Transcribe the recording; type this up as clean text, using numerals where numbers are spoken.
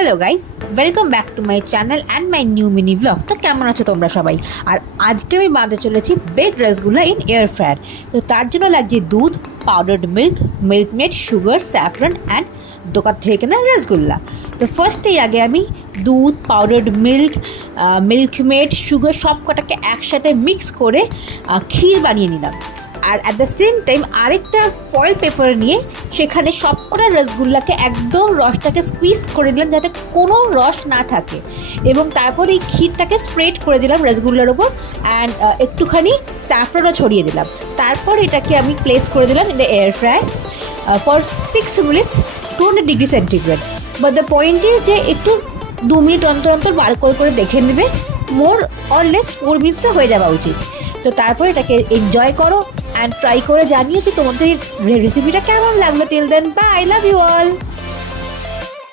Hello guys, welcome back to my channel and my new mini blog. তো কেমন আছো তোমরা সবাই? আর আজকে আমি বানাতে চলেছি baked rasgulla in air fryer. তো তার জন্য লাগছে দুধ, powdered milk, Milkmaid, sugar, saffron and দোকান থেকে কেনা রসগুল্লা। তো ফার্স্টেই আগে আমি দুধ, পাউডার্ড মিল্ক, মিল্কমেড, সুগার সব কটাকে একসাথে মিক্স করে ক্ষীর বানিয়ে নিলাম। আর অ্যাট দ্য সেম টাইম আরেকটা ফয়েল পেপার নিয়ে সেখানে সবকটা রসগুল্লাকে একদম রসটাকে স্কুইজ করে দিলাম যাতে কোনো রস না থাকে, এবং তারপর এই ক্ষীরটাকে স্প্রেড করে দিলাম রসগুল্লার ওপর অ্যান্ড একটুখানি স্যাফরনও ছড়িয়ে দিলাম। তারপর এটাকে আমি প্লেস করে দিলাম in the air fryer for 6 minutes 200 degree centigrade. But the point is যে একটু 2 মিনিট অন্তর অন্তর বার করে দেখে নেবে, মোর অর লেস 4 মিনিটসে হয়ে যাওয়া উচিত। তো তারপর এটাকে এনজয় করো অ্যান্ড ট্রাই করে জানিও যে তোমাদের রেসিপিটা কেমন লাগলো। Till then bye, love you all.